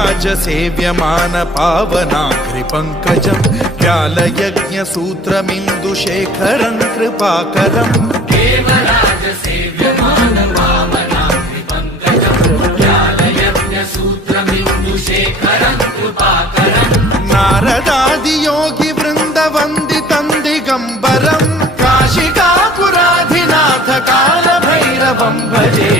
देवराजसेव्यमान पावनाघ्रिपङ्कजं व्यालयज्ञसूत्रमिन्दुशेखरं कृपाकरम् देवराजसेव्यमान पावनाघ्रिपङ्कजं व्यालयज्ञसूत्रमिन्दुशेखरं कृपाकरम् नारदादियोगिवृन्दवन्दितं दिगम्बरं काशिकापुराधिनाथ कालभैरवं भजे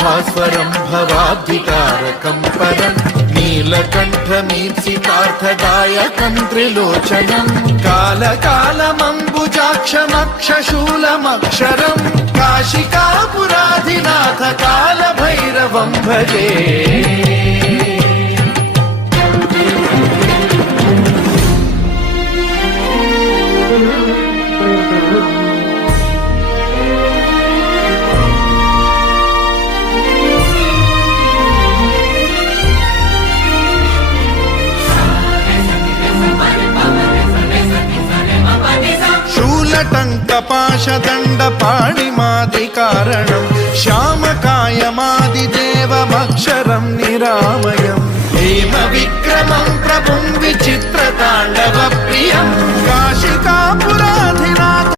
भास्वरं भवाब्धिकारकं परं नीलकण्ठमीप्सितार्थदायकं त्रिलोचनं कालकालमम्बुजाक्षमक्षशूलमक्षरं काशिकापुराधिनाथ कालभैरवं भजे शूलटङ्कपाशदण्डपाणिमादिकारणं श्यामकायमादिदेवमक्षरं निरामयं हेमविक्रमं प्रभुं विचित्रताण्डवप्रियं